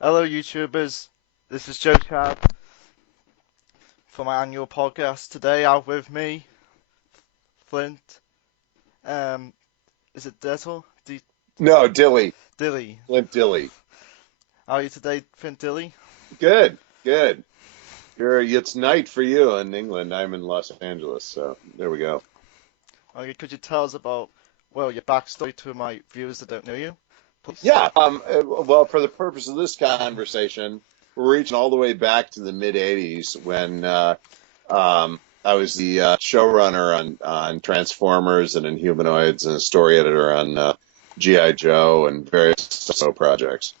Hello, YouTubers. This is Joe Chad for my annual podcast. Today, out with me, Flint. Um, is it Dettel? No, Dille. Dille. Flint Dille. How are you today, Flint Dille? Good, good. It's night for you in England. I'm in Los Angeles, so there we go. Okay, could you tell us about, well, your backstory to my viewers that don't know you, please? Yeah. Well, for the purpose of this conversation, we're reaching all the way back to the mid '80s when I was the showrunner on Transformers and Inhumanoids and a story editor on GI Joe and various Sunbow projects.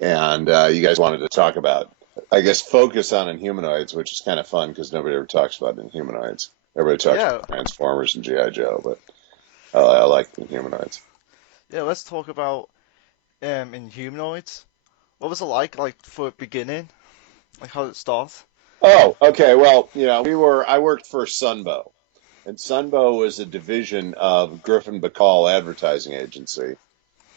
And you guys wanted to talk about, I guess, focus on Inhumanoids, which is kind of fun because nobody ever talks about Inhumanoids. Everybody talks Yeah, about Transformers and GI Joe, but I like Inhumanoids. yeah. Let's talk about Inhumanoids. What was it like for beginning? Like how did it start? Oh, okay. Well, I worked for Sunbow, and Sunbow was a division of Griffin Bacall Advertising Agency,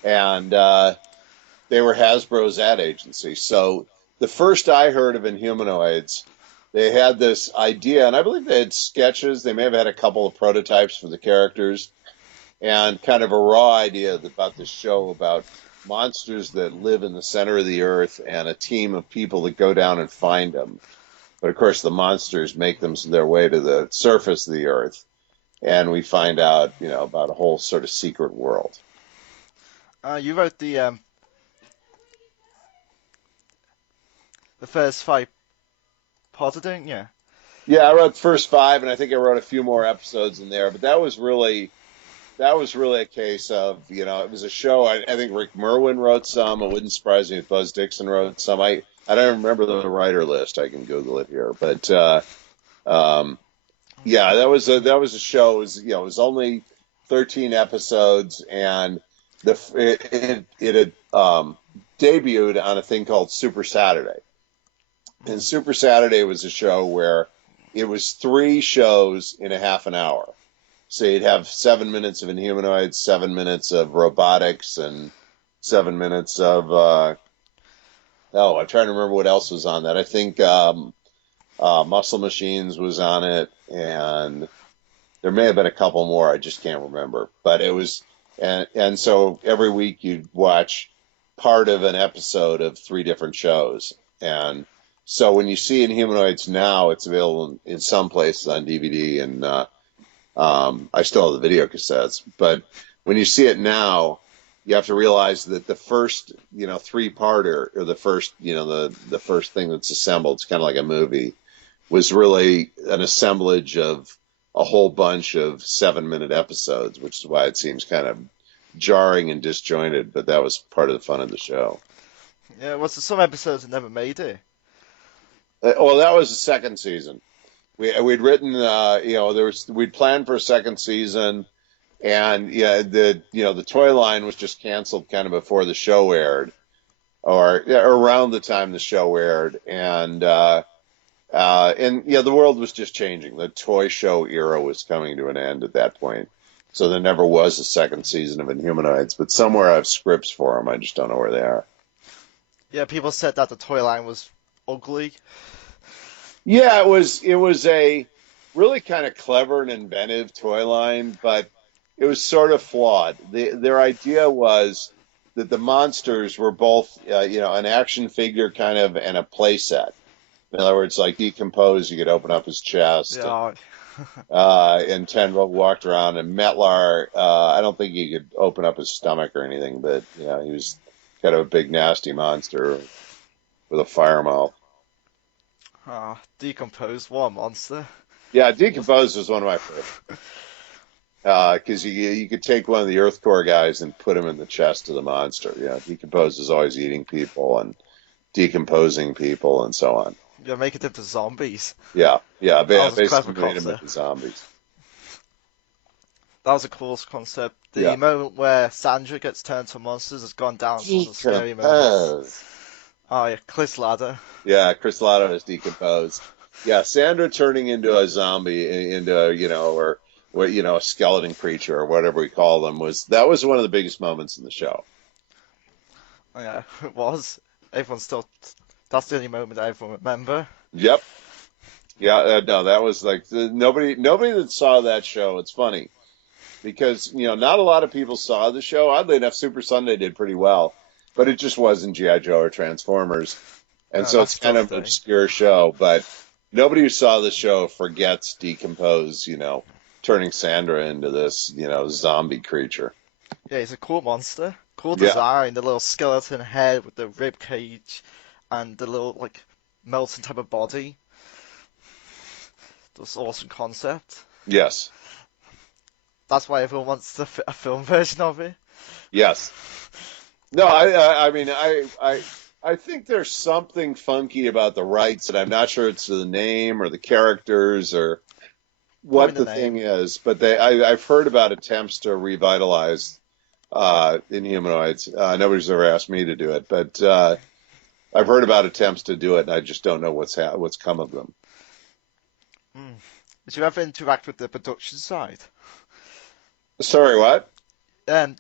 and they were Hasbro's ad agency. So the first I heard of Inhumanoids, they had this idea, and I believe they had sketches. They may have had a couple of prototypes for the characters, and kind of a raw idea about this show about monsters that live in the center of the earth and a team of people that go down and find them. But of course, the monsters make them their way to the surface of the earth, and we find out, about a whole sort of secret world. You wrote the first five parts, didn't you? Yeah, I wrote the first five, and I think I wrote a few more episodes in there. But that was really a case of, it was a show. I think Rick Merwin wrote some. It wouldn't surprise me if Buzz Dixon wrote some. I don't remember the writer list. I can Google it here, but um, yeah, that was a show. It was only 13 episodes, and it had debuted on a thing called Super Saturday. And Super Saturday was a show where it was three shows in a half an hour. So you'd have 7 minutes of Inhumanoids, 7 minutes of robotics, and 7 minutes of I'm trying to remember what else was on that. I think Muscle Machines was on it, and there may have been a couple more. I just can't remember. But it was, and so every week you'd watch part of an episode of three different shows. And so when you see Inhumanoids now, it's available in some places on DVD, and I still have the video cassettes. But when you see it now, you have to realize that the first, three-parter, or the first, the first thing that's assembled, it's kind of like a movie, was really an assemblage of a whole bunch of 7-minute episodes, which is why it seems kind of jarring and disjointed. But that was part of the fun of the show. Yeah, was there some episodes that never made it? Well, that was the second season. We'd written, we'd planned for a second season, and yeah, the toy line was just canceled kind of before the show aired, or yeah, around the time the show aired, and yeah, the world was just changing. The toy show era was coming to an end at that point, so there never was a second season of Inhumanoids. But somewhere I have scripts for them. I just don't know where they are. Yeah, people said that the toy line was ugly. Yeah, it was a really kind of clever and inventive toy line, but it was sort of flawed. Their idea was that the monsters were both, an action figure kind of and a play set. In other words, like Decompose, you could open up his chest, Yeah, and Tenvo walked around, and Metlar, I don't think you could open up his stomach or anything, but he was kind of a big nasty monster with a fire mouth. decomposed. What a monster. Yeah, Decompose was one of my favorites. Because you could take one of the Earth Core guys and put him in the chest of the monster. Decompose is always eating people and decomposing people and so on. Yeah, make it into zombies. Yeah, yeah, That was a basically clever made him concept. into zombies. That was a cool concept. The Yeah, moment where Sandra gets turned to monsters has gone down as one of the scary moments. Decompose. Oh yeah, Cliff Ladder. Yeah, Chris Latta is decomposed. Yeah, Sandra turning into a zombie, into or what a skeleton creature or whatever we call them, was one of the biggest moments in the show. Oh, yeah, it was. everyone still. That's the only moment that everyone remember. Yep. Yeah, no, that was like nobody that saw that show. It's funny because not a lot of people saw the show. Oddly enough, Super Sunday did pretty well, but it just wasn't GI Joe or Transformers, and so That's it's a kind tough of an thing. obscure show. But nobody who saw the show forgets Decompose, turning Sandra into this zombie creature. Yeah, he's a cool monster. Cool Yeah. design, the little skeleton head with the rib cage and the little like melting type of body. That's awesome concept. Yes. That's why everyone wants a film version of it. Yes. No, I mean, I think there's something funky about the rights, and I'm not sure it's the name or the characters or Probably what the the thing name. is, but I've heard about attempts to revitalize Inhumanoids. Nobody's ever asked me to do it, but I've heard about attempts to do it, and I just don't know what's come of them. Mm. Did you ever interact with the production side? Sorry, what? The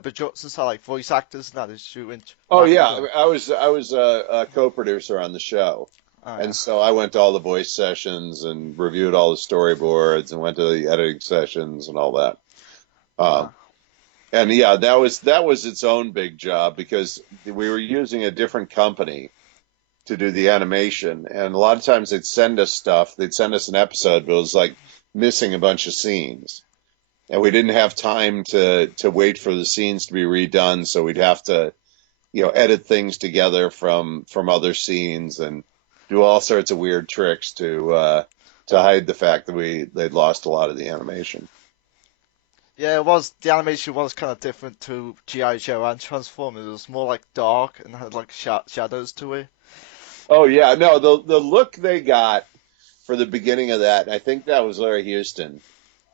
production side, like voice actors and that. Did you Oh interact with yeah, them? I was a co-producer on the show. Oh And yeah. so I went to all the voice sessions and reviewed all the storyboards and went to the editing sessions and all that. Um, Ah. and yeah, that was its own big job because we were using a different company to do the animation, and a lot of times they'd send us stuff. They'd send us an episode, but it was like missing a bunch of scenes, and we didn't have time to wait for the scenes to be redone, so we'd have to edit things together from other scenes and do all sorts of weird tricks to hide the fact that they'd lost a lot of the animation. Yeah, it was. The animation was kind of different to GI Joe and Transformers. It was more like dark and had like shadows to it. Oh yeah, no, the look they got for the beginning of that, I think that was Larry Houston,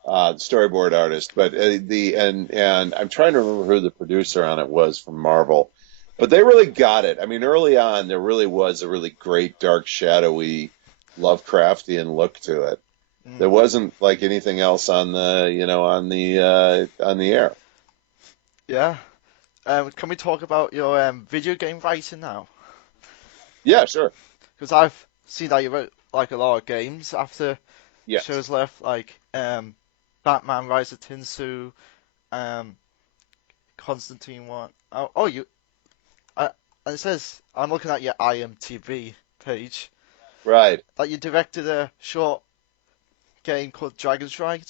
the storyboard artist. But the and I'm trying to remember who the producer on it was from Marvel, but they really got it. I mean, early on there really was a really great dark, shadowy, Lovecraftian look to it. There Mm. wasn't like anything else on the on the air. Yeah. Can we talk about your video game writing now? Yeah, sure. Because I've seen that you wrote like a lot of games after the Yes. show's left, like Batman Rise of Tinsu, um, Constantine one. Oh, uh, and it says I'm looking at your IMDb page Right. that you directed a short game called Dragon Strike.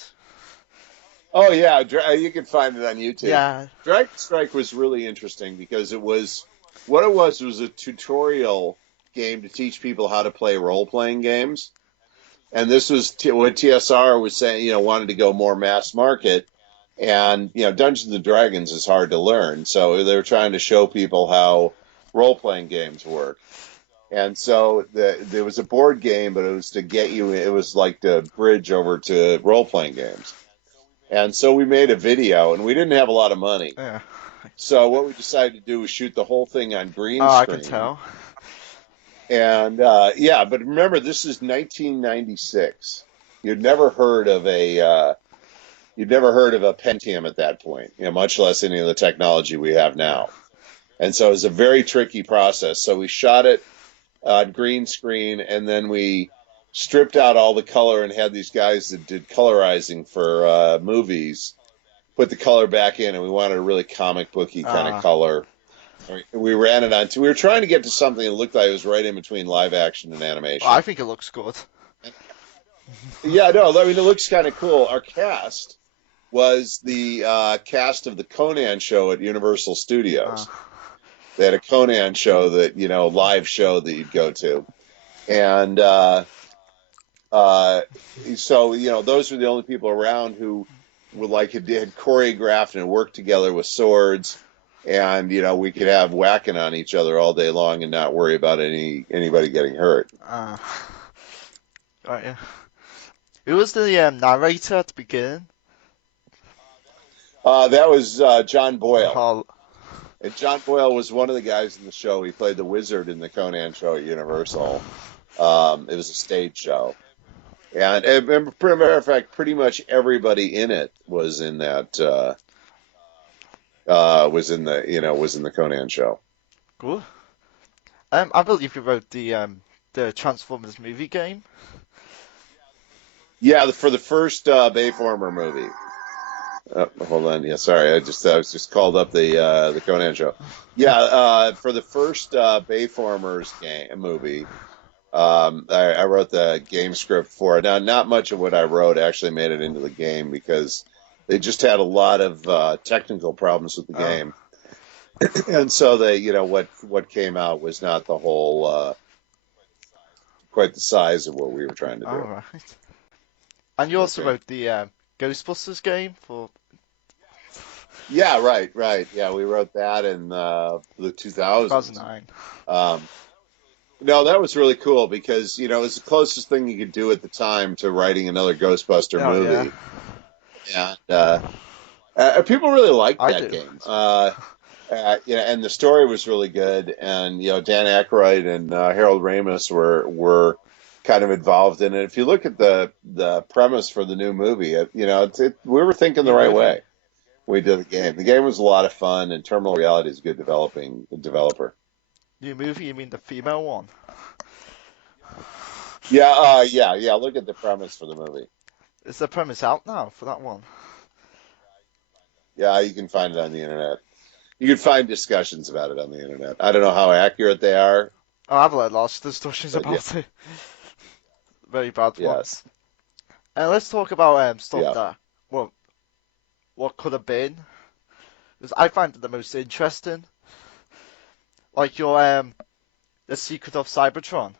Oh yeah, you can find it on YouTube. Yeah. Dragon Strike was really interesting because it was a tutorial game to teach people how to play role playing games. And this was what TSR was saying, wanted to go more mass market. And, Dungeons and Dragons is hard to learn. So they were trying to show people how role playing games work. And so there was a board game, but it was to get you, it was like the bridge over to role playing games. And so we made a video, and we didn't have a lot of money. Yeah. So what we decided to do was shoot the whole thing on green Oh, I can screen. tell. And yeah, but remember, this is 1996. You'd never heard of a Pentium at that point, much less any of the technology we have Yeah. now. And so it was a very tricky process. So we shot it on green screen, and then we stripped out all the color and had these guys that did colorizing for movies put the color back in, and we wanted a really comic booky kind of Uh, color. We ran it on. We were trying to get to something that looked like it was right in between live action and I animation. think it looks good. Yeah, no, I mean it looks kind of cool. Our cast was the cast of the Conan show at Universal Uh, Studios. They had a Conan show that live show that you'd go to, and uh, so those were the only people around who would had choreographed and worked together with swords, and we could have whacking on each other all day long and not worry about anybody getting hurt. uh, right, yeah. Who was the narrator at the beginning? That was John Boyle. Oh, And John Boyle was one of the guys in the show. He played the wizard in the Conan show at Universal. It was a stage show. And matter of fact, pretty much everybody in it was in that was in the Conan show. good. I believe you wrote the Transformers movie game. Yeah, for the first Bayformer movie. Hold on. Yeah, sorry. I was just called up the Conan show. Yeah, for the first Bayformers game movie, I wrote the game script for it. Now, not much of what I wrote actually made it into the game because they just had a lot of technical problems with the Oh, game, and so they, what came out was not the whole quite the size of what we were trying to all do. right. And you also Okay. wrote the Ghostbusters game for Yeah, right, right. Yeah, we wrote that in the 2000s. 2009. Um, no, that was really cool because it was the closest thing you could do at the time to writing another Ghostbuster Oh yeah, movie, and people really liked I that do. game. And the story was really good, and Dan Aykroyd and Harold Ramis were kind of involved in it. If you look at the premise for the new movie, we were thinking the New right movie. way. We did the game. The game was a lot of fun, and Terminal Reality is a good developer. New movie? You mean the female one? Yeah, yeah. Look at the premise for the movie. Is the premise out now for that one? Yeah, you can find it on the internet. You can find discussions about it on the internet. I don't know how accurate they are, Oh, I've read lots of discussions but yeah, about it. Very bad ones. yes, And let's talk about stuff yeah. that well, what could have been. Because I find it the most interesting. Like your the secret of Cybertron.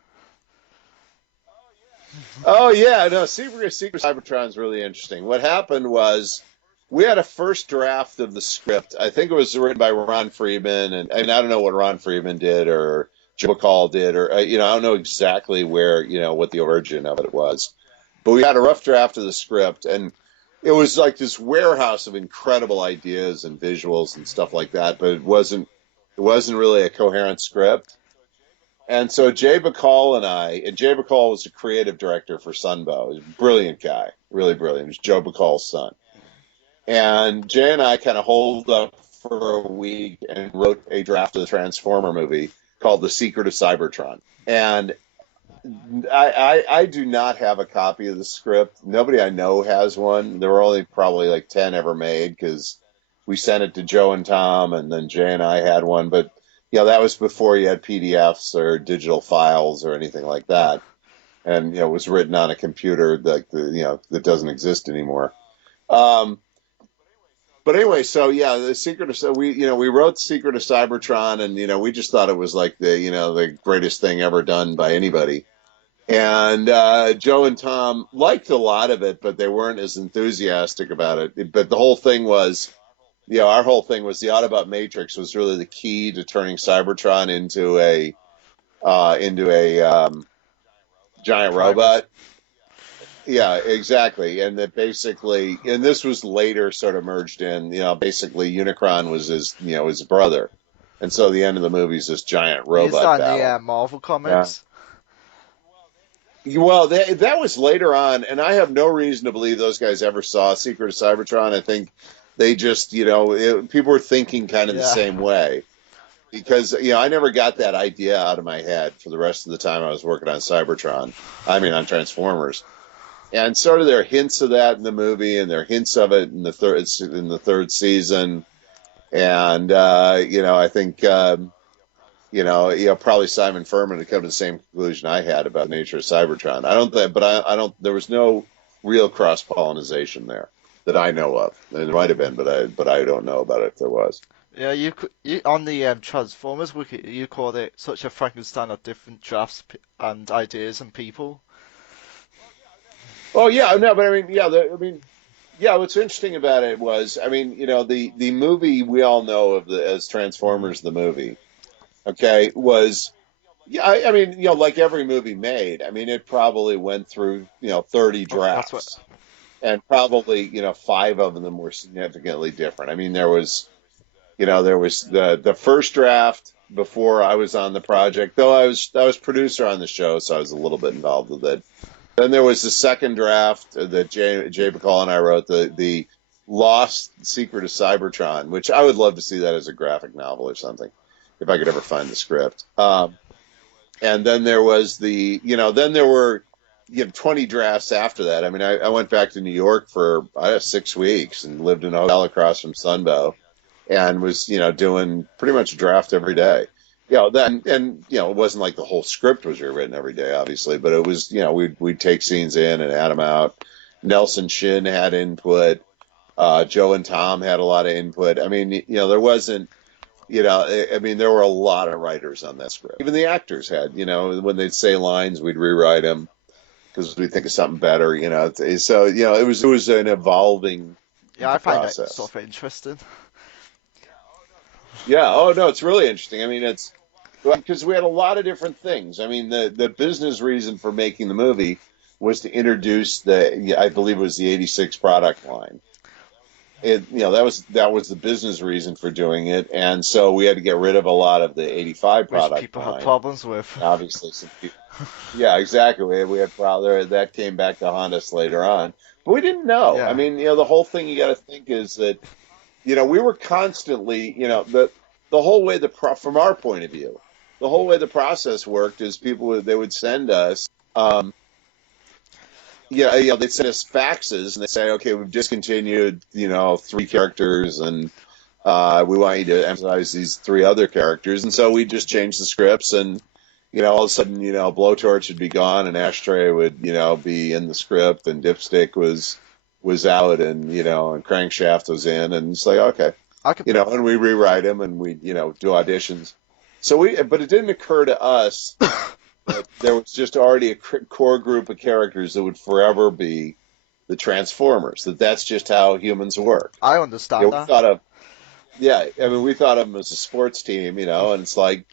Oh yeah, no, Secret Cybertron is really interesting. What happened was we had a first draft of the script. I think it was written by Ron Friedman, and I don't know what Ron Friedman did or Joe McCall did, or I don't know exactly where what the origin of it was. But we had a rough draft of the script, and it was like this warehouse of incredible ideas and visuals and stuff like that. But it wasn't really a coherent script. And so Jay Bacall was a creative director for Sunbow. He's a brilliant guy, really brilliant. He was Joe Bacall's son. And Jay and I kind of holed up for a week and wrote a draft of the Transformer movie called The Secret of Cybertron. And I do not have a copy of the script. Nobody I know has one. There were only probably like 10 ever made because we sent it to Joe and Tom, and then Jay and I had one. But that was before you had PDFs or digital files or anything like that. And it was written on a computer that doesn't exist anymore. Um, but anyway, so yeah, the secret of so we wrote Secret of Cybertron, and we just thought it was like the greatest thing ever done by anybody. And Joe and Tom liked a lot of it, but they weren't as enthusiastic about it. But the whole thing was, our whole thing was the Autobot Matrix was really the key to turning Cybertron into a giant Primus. robot. Yeah, exactly. And that basically, and this was later sort of merged in. Basically Unicron was his brother, and so the end of the movie is this giant Is robot that in the battle. Marvel Yeah. comics? Well, that was later on, and I have no reason to believe those guys ever saw Secret of Cybertron. I think they just, people were thinking kind of the Yeah. same way because, I never got that idea out of my head for the rest of the time I was working on Cybertron. I mean, on Transformers, and sort of there are hints of that in the movie, and there are hints of it in the third season, and I think. Probably Simon Furman had come to the same conclusion I had about the nature of Cybertron. I don't think, but I don't. There was no real cross pollination there that I know of. There might have been, but I don't know about it if there was. Yeah, you on the Transformers wiki, you called it such a Frankenstein of different drafts and ideas and people. Oh yeah, no, but I mean, yeah, yeah. What's interesting about it was, I mean, the movie we all know of as Hmm. Transformers the movie. Okay, was yeah. I mean, like every movie made. I mean, it probably went through 30 Oh, that's what. drafts, and probably five of them were significantly different. I mean, there was the first draft before I was on the project, though I was producer on the show, so I was a little bit involved with it. Then there was the second draft that Jay Bacall and I wrote, the Lost Secret of Cybertron, which I would love to see that as a graphic novel or something if I could ever find the script. and then there was then there were 20 drafts after that. I mean, I went back to New York for 6 weeks and lived in a hotel across from Sunbow, and was doing pretty much a draft every day. Then and it wasn't like the whole script was rewritten every day, obviously, but it was we'd take scenes in and add them out. Nelson Shin had input. Joe and Tom had a lot of input. I mean, there wasn't I mean, there were a lot of writers on that script. Even the actors had, when they'd say lines, we'd rewrite them because we'd think of something better, So, it was an evolving Yeah, I find that process. sort of interesting. Yeah. Oh no, it's really interesting. I mean, it's because we had a lot of different things. I mean, the business reason for making the movie was to introduce I believe it was the '86 product line. That was the business reason for doing it, and so we had to get rid of a lot of the '85 Which product people had line. problems with. Obviously, some people, yeah, exactly. We had probably that came back to haunt us later on, but we didn't know. I Yeah, mean, the whole thing you got to think is that we were constantly, the whole way from our point of view, the whole way the process worked is they would send us. Yeah, they'd send us faxes and they say, okay, we've discontinued, 3 characters, and we want you to emphasize these 3 other characters. And so we just changed the scripts, and all of a sudden, Blowtorch would be gone, and Ashtray would, be in the script, and Dipstick was out, and Crankshaft was in, and it's like, okay, I could. and we rewrite them, and we, do auditions. But it didn't occur to us that there was just already a core group of characters that would forever be the Transformers. That's just how humans work. I understand We that. thought of I mean, we thought of them as a sports team, and it's like,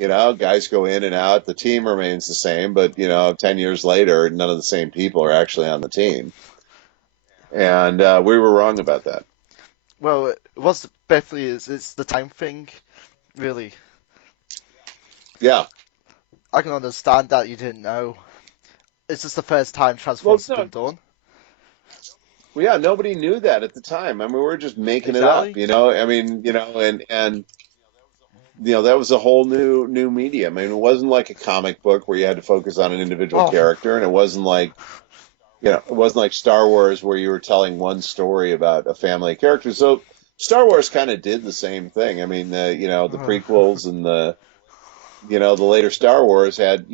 guys go in and out. The team remains the same, but 10 years later, none of the same people are actually on the team, and we were wrong about that. Well, it was definitely is it's the time thing, really. Yeah. I can understand that you didn't know. It's just the first time Well, Transformers has no. been done. Well, yeah, nobody knew that at the time. I mean, we were just making it up, Exactly. I mean, and that was a whole new medium. I mean, it wasn't like a comic book where you had to focus on an individual Oh, character, and it wasn't like Star Wars where you were telling one story about a family of characters. So Star Wars kind of did the same thing. I mean, the prequels and the later Star Wars had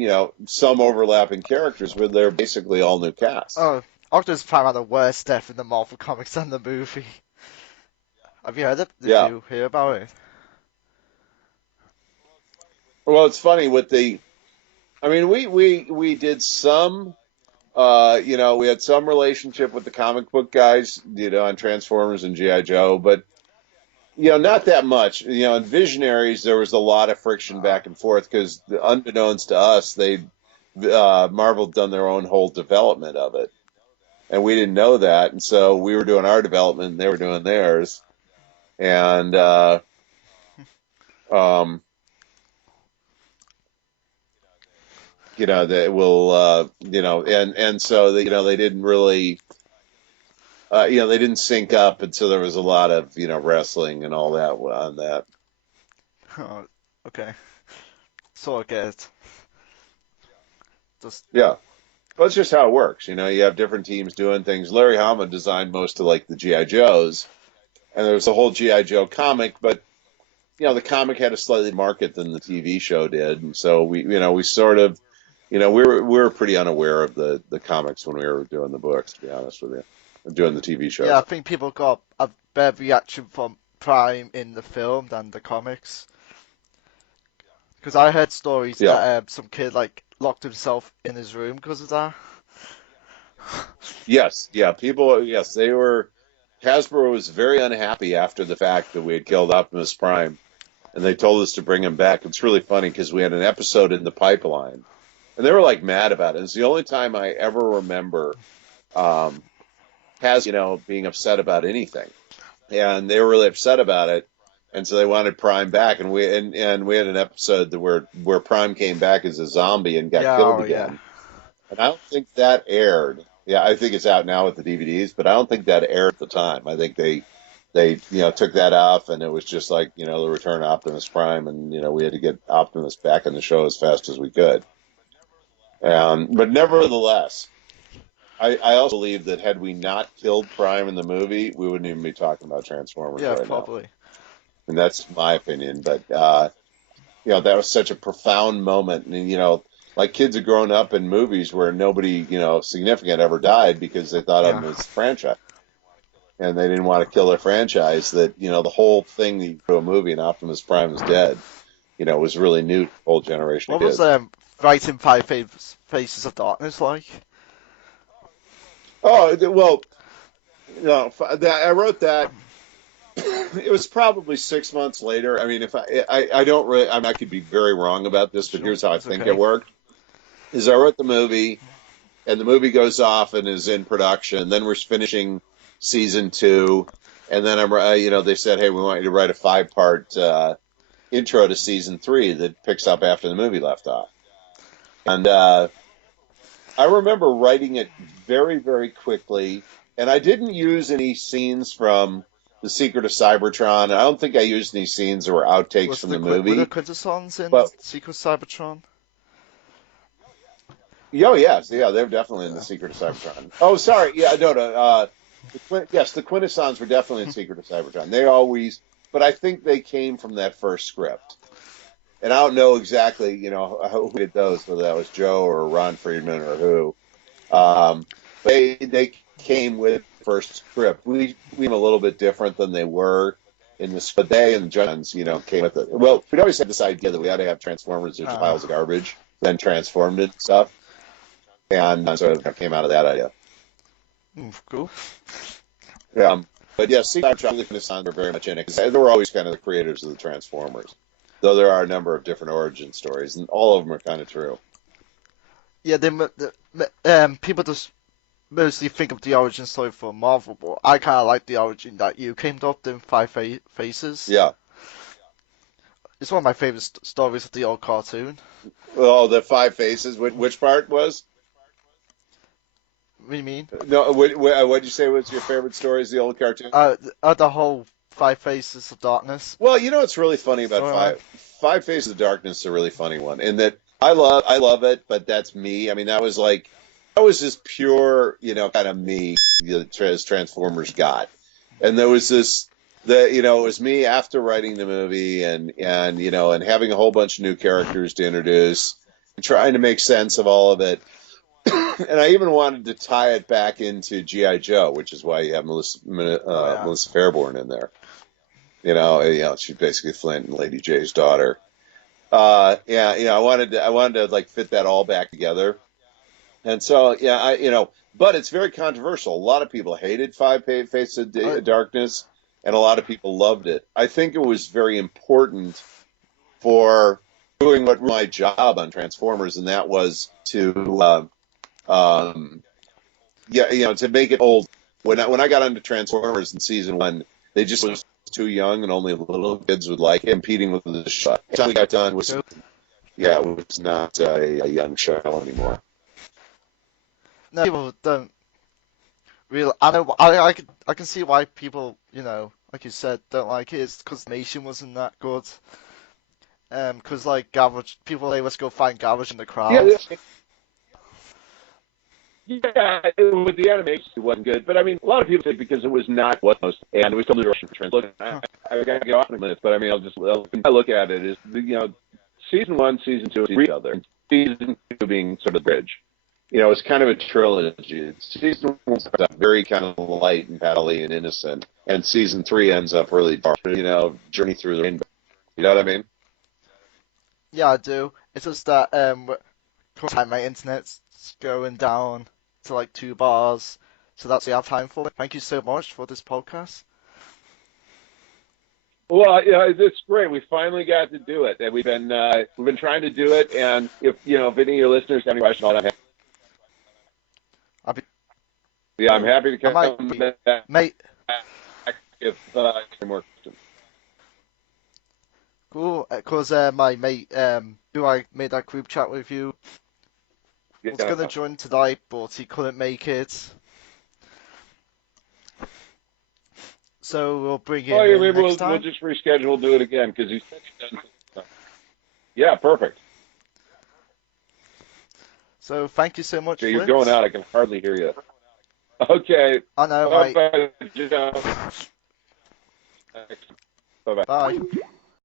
some overlapping characters, but they're basically all new casts. oh, Optimus Prime had the worst death in the Marvel comics and the movie. Have you heard it? Did Yeah. you hear about it? Well, it's funny with the. I mean, we did some. We had some relationship with the comic book guys, on Transformers and GI Joe, but not that much. In Visionaries, there was a lot of friction back and forth because, unbeknownst to us, Marvel done their own whole development of it, and we didn't know that, and so we were doing our development, and they were doing theirs, and um, they will, and so they didn't really. They didn't sync up, and so there was a lot of wrestling and all that on that. Oh, okay. So I get it. Just Yeah. Well, that's just how it works. You have different teams doing things. Larry Hama designed most of like the GI Joes, and there was a whole GI Joe comic, but the comic had a slightly market than the TV show did, and so we sort of, we were pretty unaware of the comics when we were doing the books, to be honest with you, and doing the TV yeah, I shows. think people got a better reaction from Prime in the film than the comics. Because I heard stories Yeah. that some kid like locked himself in his room because of that. Yes. Yeah. People. Yes, they were. Hasbro was very unhappy after the fact that we had killed Optimus Prime, and they told us to bring him back. It's really funny because we had an episode in the pipeline, and they were like mad about it. It's the only time I ever remember um, being upset about anything, and they were really upset about it, and so they wanted Prime back, and we had an episode that where Prime came back as a zombie and got Yeah, killed oh yeah. again, and I don't think that aired. Yeah, I think it's out now with the DVDs, but I don't think that aired at the time. I think they took that off, and it was just like the return of Optimus Prime, and we had to get Optimus back in the show as fast as we could. But nevertheless, I also believe that had we not killed Prime in the movie, we wouldn't even be talking about Transformers Yeah, right now. probably. And that's my opinion. But that was such a profound moment, and like kids have grown up in movies where nobody significant ever died because they thought of Yeah. them as franchise, and they didn't want to kill their franchise. That the whole thing that you do a movie and Optimus Prime is dead, was really new to a whole generation of What was kids. writing Faces of Darkness like? Oh well, I wrote that. It was probably 6 months later. I mean, if I don't really, I could be very wrong about this, but Sure, here's how I it's think it okay. worked: is I wrote the movie, and the movie goes off and is in production. Then we're finishing season 2, and then they said, hey, we want you to write a 5-part intro to season 3 that picks up after the movie left off. And I remember writing it very, very quickly, and I didn't use any scenes from The Secret of Cybertron. I don't think I used any scenes that were outtakes from the Were the movie. Quintessons in But Secret Cybertron? oh yes, yeah, they're definitely in The Yeah. Secret of Cybertron. Oh, sorry, yeah, no, no. Yes, the Quintessons were definitely in Secret of Cybertron. They always, but I think they came from that first script. And I don't know exactly, who did those, whether that was Joe or Ron Friedman or who. But they came with the first script. We were a little bit different than they were in this, but they and the Johns, came with it. Well, we'd always had this idea that we had to have Transformers as Uh, piles of garbage, then transformed it and stuff, and so it came out of that idea. cool. Yeah. But yeah, Secret Charlie and the Sons are very much in it because they were always kind of the creators of the Transformers. Though there are a number of different origin stories, and all of them are kind of true. Yeah, people just mostly think of the origin story for Marvel, but I kind of like the origin that you came up in Faces. Yeah. It's one of my favorite stories of the old cartoon. Well, the Five Faces. Which part was? What do you mean? No. What'd you say was your favorite story? Is the old cartoon? The whole Five Faces of Darkness Well, what's really funny about storyline. Five Faces of Darkness is a really funny one, in that I love it, but that's me. I mean, that was just pure, kind of me, as Transformers got. And there was it was me after writing the movie, and having a whole bunch of new characters to introduce, and trying to make sense of all of it. And I even wanted to tie it back into GI Joe, which is why you have Oh yeah. Melissa Fairborn in there. She's basically Flint and Lady J's daughter. Yeah, I wanted to like fit that all back together. And so, yeah, but it's very controversial. A lot of people hated Faces I, of Darkness, and a lot of people loved it. I think it was very important for doing what my job on Transformers, and that was to, to make it old. When I got into Transformers in season 1, they just was too young, and only little kids would like it. Competing with the show. By the time we got done, it was not a young show anymore. no, people don't really. I know. I can see why people, like you said, don't like it. It's because Nation wasn't that good. Because like Garage, people say let's go find Garage in the crowd. Yeah, yeah, with the animation, it wasn't good. But I mean, a lot of people say because it was not what most, and it was still new direction for Trans. Look, I got to go off in a minute, but I mean, I look at it is season 1, season 2, season 3 other, season 2 being sort of the bridge. It's kind of a trilogy. Season 1 starts out very kind of light and paddly and innocent, and season 3 ends up really dark. Journey through the rainbow. You know what I mean? Yeah, I do. It's just that time my internet's going down to like 2 bars, so that's the time for it. Thank you so much for this podcast. Well, yeah, it's great. We finally got to do it, and we've been trying to do it. And if any of your listeners have any questions, I'll be, I'm happy I to might come be, back mate. if any more questions. Cool, because my mate, who I made that group chat with you, was Yeah. gonna join tonight, but he couldn't make it. So we'll bring Oh, him yeah, in maybe next we'll time. just reschedule, do it again because he said he'd done something. Yeah, perfect. So thank you so much, Okay, you're going Flint. out. I can hardly hear you. Okay. I know Bye my. bye, Joe. Bye bye. Bye.